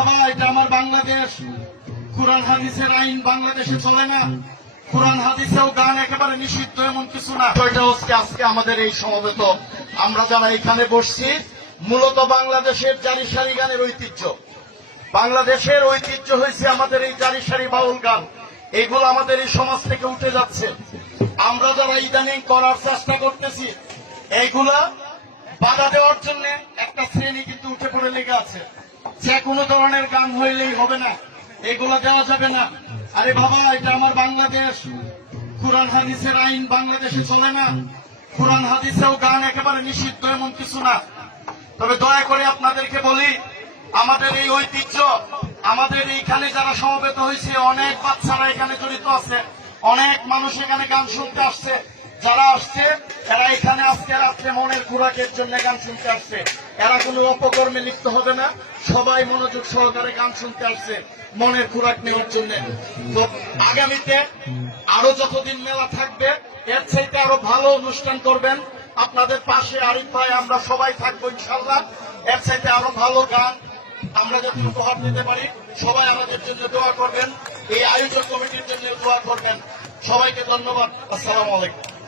বাবা, এটা আমার বাংলাদেশ, কোরআন হাদিসের আইন বাংলাদেশে চলে না। কোরআন হাদিসেও গান একেবারে নিষিদ্ধ, এমন কিছু না। এটা হচ্ছে আজকে আমাদের এই সমবেত আমরা যারা এখানে বসছি, মূলত বাংলাদেশের জারি সারি গানের ঐতিহ্য। বাংলাদেশের ঐতিহ্য হয়েছে আমাদের এই জারি সারি বাউল গান। এগুলো আমাদের এই সমাজ থেকে উঠে যাচ্ছে। আমরা যারা ইদানিং করার চেষ্টা করতেছি, এইগুলা বাধা দেওয়ার জন্য একটা শ্রেণী কিন্তু উঠে পড়ে লেগে আছে। যে কোনো ধরনের গান হইলেই হবে না, এগুলো দেওয়া যাবে না। আরে বাবা, এটা আমার বাংলাদেশ, কোরআন হাদিসের আইন বাংলাদেশে চলে না। কোরআন হাদিসেও গান একেবারে নিষিদ্ধ, এমন কিছু না। তবে দয়া করে আপনাদেরকে বলি, আমাদের এই ঐতিহ্য, আমাদের এইখানে যারা সমবেত হয়েছে, অনেক বাচ্চারা এখানে জড়িত আছে, অনেক মানুষ এখানে গান শুনতে আসছে। যারা আসছে এরা এখানে আজকে রাত্রে মনের খোরাকের জন্য গান শুনতে আসছে। এরা কোনো অপকর্মে লিপ্ত হবে না, সবাই মনোযোগ সহকারে গান শুনতে আসছে মনের খোরাক নেওয়ার জন্য। তো আগামীতে আরো যতদিন মেলা থাকবে, এর চাইতে আরো ভালো অনুষ্ঠান করবেন। আপনাদের পাশে আরিফ ভাই, আমরা সবাই থাকবো ইনশাল্লাহ। এর চাইতে আরো ভালো গান আমরা যাতে উপহার দিতে পারি, সবাই আমাদের জন্য দোয়া করবেন, এই আয়োজক কমিটির জন্য দোয়া করবেন। সবাইকে ধন্যবাদ। আসসালামু আলাইকুম।